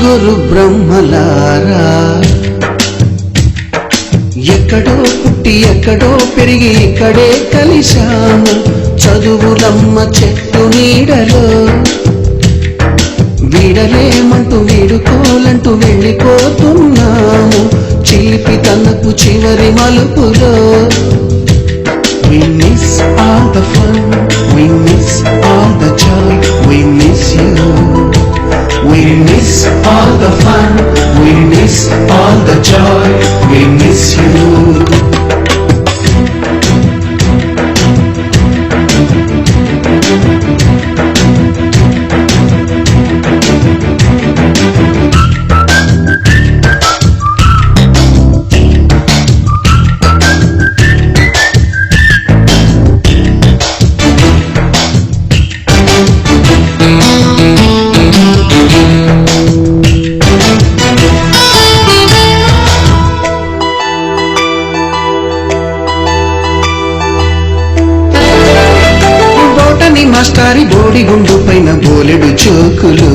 గురు బ్రహ్మలారా ఎక్కడో పుట్టి ఎక్కడో పెరిగి ఇక్కడే కలిశాము చదువులమ్మ చెట్టు నీడలో వీడలేమంటూ వీడుకోలంటూ వెళ్ళిపోతున్నాము చిలిపి తనకు చివరి మలుపులో We miss all the fun, we miss all the joy, we miss you. We miss all the fun, we miss all the joy, we miss you. మాస్టారి బోడిగుండు పైన బోలెడు చోకులు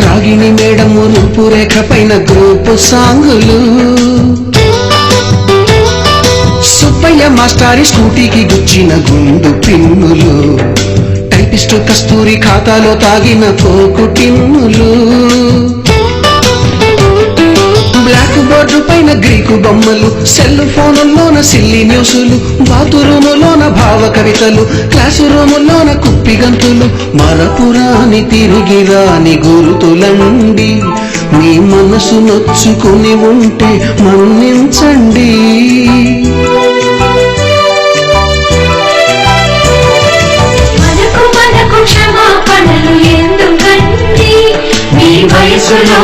రాగిణి మేడము రూపురేఖ పైన గ్రూపు సాంగులు సుబ్బయ్య మాస్టారి స్కూటీకి గుచ్చిన గుండు పిన్నులు టైపిస్టు కస్తూరి ఖాతాలో తాగిన కోకు టిన్నులు బ్లాక్ బోర్డు పైన Greek బొమ్మలు cell ఫోనుల్లోన silly న్యూసులు బాతురూములోన భావ కవితలు క్లాసు రూముల్లోన కుప్పి గంతులు మరపురాని తిరిగి రాని గురుతులండి మీ మనసు నొచ్చుకుని ఉంటే మన్నించండి వయసులో